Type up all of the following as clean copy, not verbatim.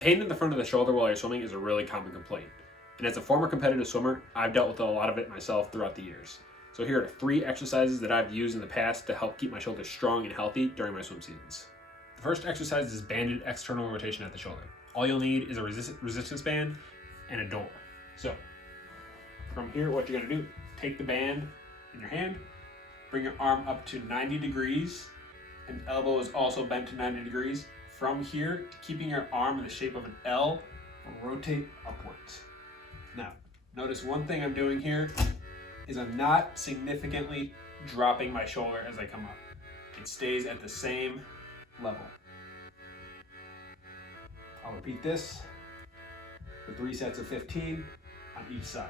Pain in the front of the shoulder while you're swimming is a really common complaint. And as a former competitive swimmer, I've dealt with a lot of it myself throughout the years. So here are 3 exercises that I've used in the past to help keep my shoulders strong and healthy during my swim seasons. The first exercise is banded external rotation at the shoulder. All you'll need is a resistance band and a door. So from here, what you're gonna do, take the band in your hand, bring your arm up to 90 degrees, and elbow is also bent to 90 degrees. From here, keeping your arm in the shape of an L, rotate upwards. Now, notice one thing I'm doing here is I'm not significantly dropping my shoulder as I come up. It stays at the same level. I'll repeat this for 3 sets of 15 on each side.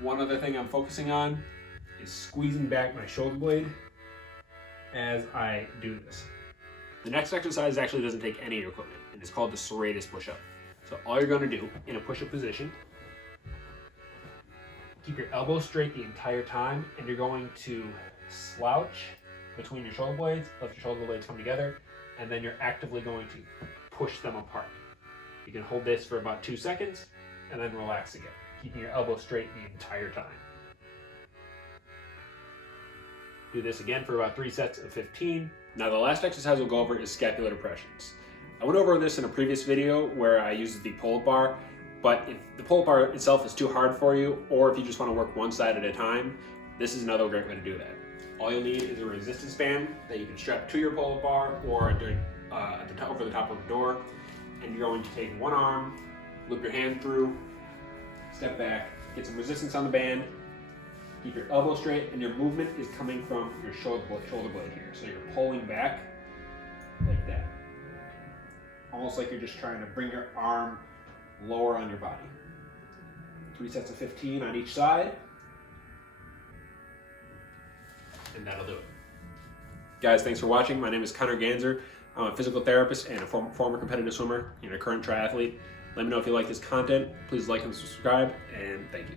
One other thing I'm focusing on is squeezing back my shoulder blade as I do this. The next exercise actually doesn't take any of your equipment, and it's called the Serratus Push Up. So all you're going to do in a push-up position, keep your elbows straight the entire time, and you're going to slouch between your shoulder blades, let your shoulder blades come together, and then you're actively going to push them apart. You can hold this for about 2 seconds, and then relax again, keeping your elbows straight the entire time. Do this again for about 3 sets of 15. Now the last exercise we'll go over is scapular depressions. I went over this in a previous video where I used the pull-up bar, but if the pull-up bar itself is too hard for you, or if you just want to work one side at a time, this is another great way to do that. All you'll need is a resistance band that you can strap to your pull-up bar or over the top of the door, and you're going to take one arm, loop your hand through, step back, get some resistance on the band, keep your elbow straight, and your movement is coming from your shoulder blade here. So you're pulling back like that. Almost like you're just trying to bring your arm lower on your body. 3 sets of 15 on each side. And that'll do it. Guys, thanks for watching. My name is Connor Ganser. I'm a physical therapist and a former competitive swimmer and a current triathlete. Let me know if you like this content. Please like and subscribe, and thank you.